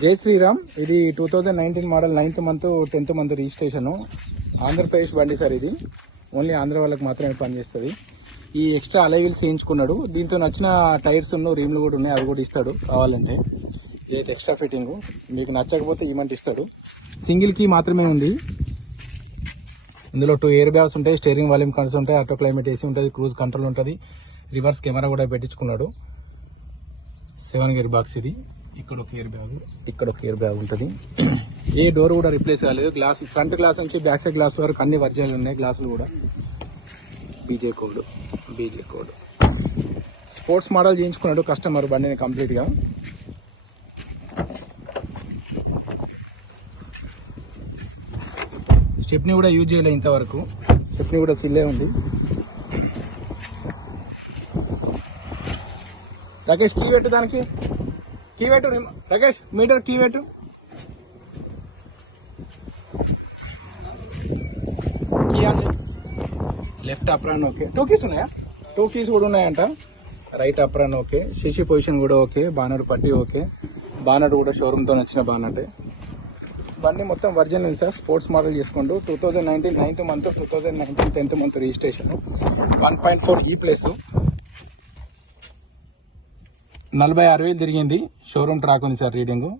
జై శ్రీరామ్. ఇది two thousand nineteen model ninth month tenth month registration Andhra Pradesh బండి sir ఇది. ఓన్లీ ఆంధ్ర వాళ్ళకి మాత్రమే పనిచేస్తుంది. ఈ ఎక్స్ట్రా అలైవిల్స్ వేయించుకున్నాడు దీంతో నచ్చిన టైర్స్ ఉన్న రీమ్లు కూడా ఉన్నాయి. అవి కూడా ఇస్తాడు కావాలంటే. ఇదైతే ఎక్స్ట్రా ఫిట్టింగ్ మీకు నచ్చకపోతే ఈమెంట్ ఇస్తాడు. సింగిల్ కీ మాత్రమే ఉంది. ఇందులో టూ ఎయిర్ బ్యాగ్స్ ఉంటాయి స్టీరింగ్ వాల్యూమ్ కంట్రోల్స్ ఉంటాయి ఆటో క్లైమేట్ ఏసీ ఉంటుంది క్రూజ్ కంట్రోల్ ఉంటుంది. రివర్స్ కెమెరా కూడా పెట్టించుకున్నాడు. సెవెన్ గేర్ బాక్స్ ఇది. ఇక్కడ ఒక ఇయర్ బ్యాగ్ ఇక్కడ ఒక ఇయర్ బ్యాగ్ ఉంటుంది. ఏ డోర్ కూడా రిప్లేస్ కాలేదు. గ్లాస్ ఫ్రంట్ గ్లాస్ నుంచి బ్యాక్ సైడ్ గ్లాస్ వరకు అన్ని వర్జనల్ ఉన్నాయి. గ్లాసులు కూడా. బీజే కోడ్ బీజే కోడ్ స్పోర్ట్స్ మోడల్ చేయించుకున్నాడు కస్టమర్ బండిని కంప్లీట్గా స్టెప్ని కూడా యూజ్ చేయలేదు ఇంతవరకు. స్టెప్ని కూడా సిల్లే ఉంది. రాకేష్ కీ పెట్టు దానికి. కీ పెట్టు రిమ్- రాకేష్ మీటర్ కీ పెట్టు key left apron okay. Two keys ఉన్నాయా? టూ కీస్ కూడా ఉన్నాయంట. Right apron okay. Chassis position కూడా ఓకే. బానర్ పట్టి ఓకే. బానర్ కూడా షోరూమ్తో వచ్చిన బానటే బండి మొత్తం వర్జన్ సార్ స్పోర్ట్స్ మోడల్ చేసుకుంటూ two thousand nineteen ninth month two thousand nineteen tenth month registration one point four ఈ ప్లేస్ నలభై ఆరు వేలు తిరిగింది. షోరూమ్ ట్రాక్ ఉంది సార్ రీడింగు.